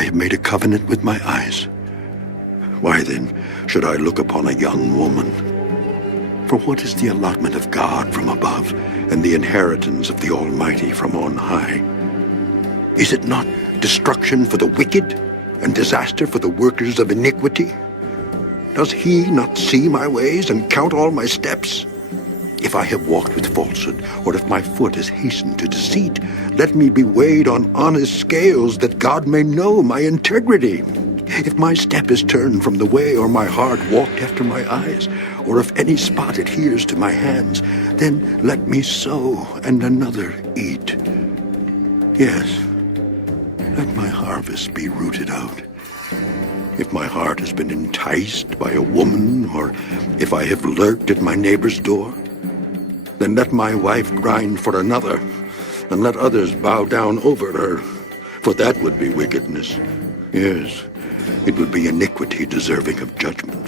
I have made a covenant with my eyes. Why then should I look upon a young woman? For what is the allotment of God from above, and the inheritance of the Almighty from on high? Is it not destruction for the wicked, and disaster for the workers of iniquity? Does he not see my ways and count all my steps? If I have walked with falsehood, or if my foot has hastened to deceit, let me be weighed on honest scales, that God may know my integrity. If my step is turned from the way, or my heart walked after my eyes, or if any spot adheres to my hands, then let me sow and another eat. Yes, let my harvest be rooted out. If my heart has been enticed by a woman, or if I have lurked at my neighbor's door, then let my wife grind for another, and let others bow down over her, for that would be wickedness. Yes, it would be iniquity deserving of judgment,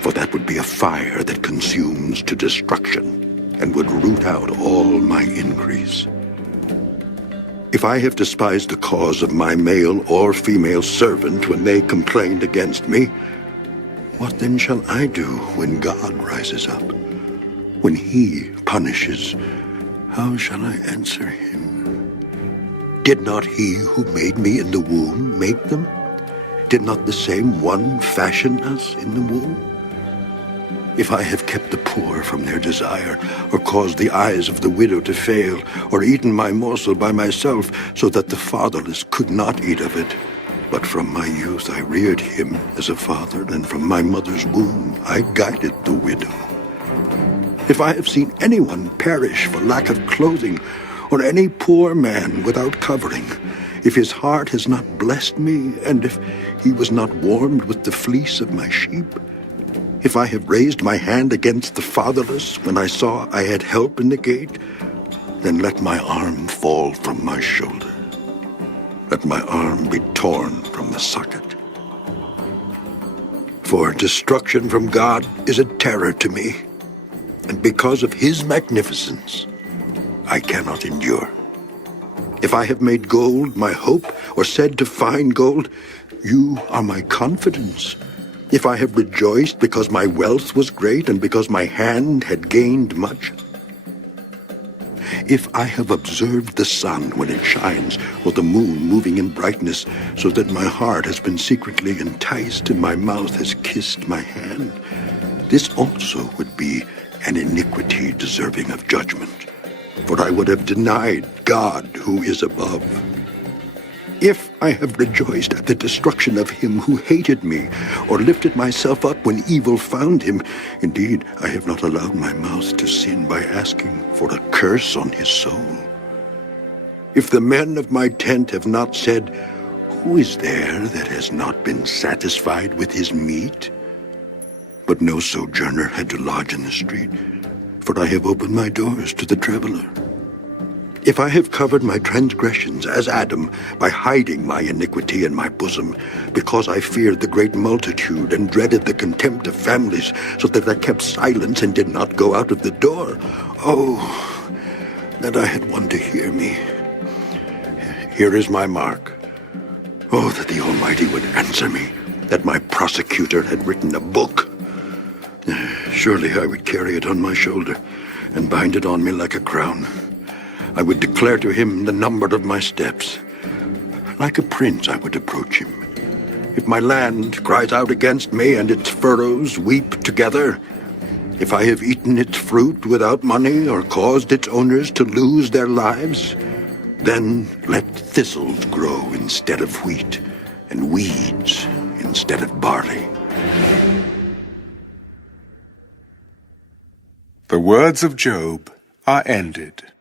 for that would be a fire that consumes to destruction, and would root out all my increase. If I have despised the cause of my male or female servant when they complained against me, what then shall I do when God rises up? When he punishes, how shall I answer him? Did not he who made me in the womb make them? Did not the same one fashion us in the womb? If I have kept the poor from their desire, or caused the eyes of the widow to fail, or eaten my morsel by myself, so that the fatherless could not eat of it, but from my youth I reared him as a father, and from my mother's womb I guided the widow. If I have seen anyone perish for lack of clothing, or any poor man without covering, if his heart has not blessed me, and if he was not warmed with the fleece of my sheep, if I have raised my hand against the fatherless when I saw I had help in the gate, then let my arm fall from my shoulder. Let my arm be torn from the socket. For destruction from God is a terror to me, and because of his magnificence, I cannot endure. If I have made gold my hope, or said to find gold, you are my confidence. If I have rejoiced because my wealth was great, and because my hand had gained much. If I have observed the sun when it shines, or the moon moving in brightness, so that my heart has been secretly enticed, and my mouth has kissed my hand, this also would be an iniquity deserving of judgment, for I would have denied God who is above. If I have rejoiced at the destruction of him who hated me, or lifted myself up when evil found him, indeed I have not allowed my mouth to sin by asking for a curse on his soul. If the men of my tent have not said, who is there that has not been satisfied with his meat? But no sojourner had to lodge in the street, for I have opened my doors to the traveler. If I have covered my transgressions as Adam by hiding my iniquity in my bosom, because I feared the great multitude and dreaded the contempt of families, so that I kept silence and did not go out of the door, oh, that I had one to hear me. Here is my mark. Oh, that the Almighty would answer me, that my prosecutor had written a book. Surely I would carry it on my shoulder and bind it on me like a crown. I would declare to him the number of my steps. Like a prince I would approach him. If my land cries out against me and its furrows weep together, if I have eaten its fruit without money or caused its owners to lose their lives, then let thistles grow instead of wheat and weeds instead of barley. The words of Job are ended.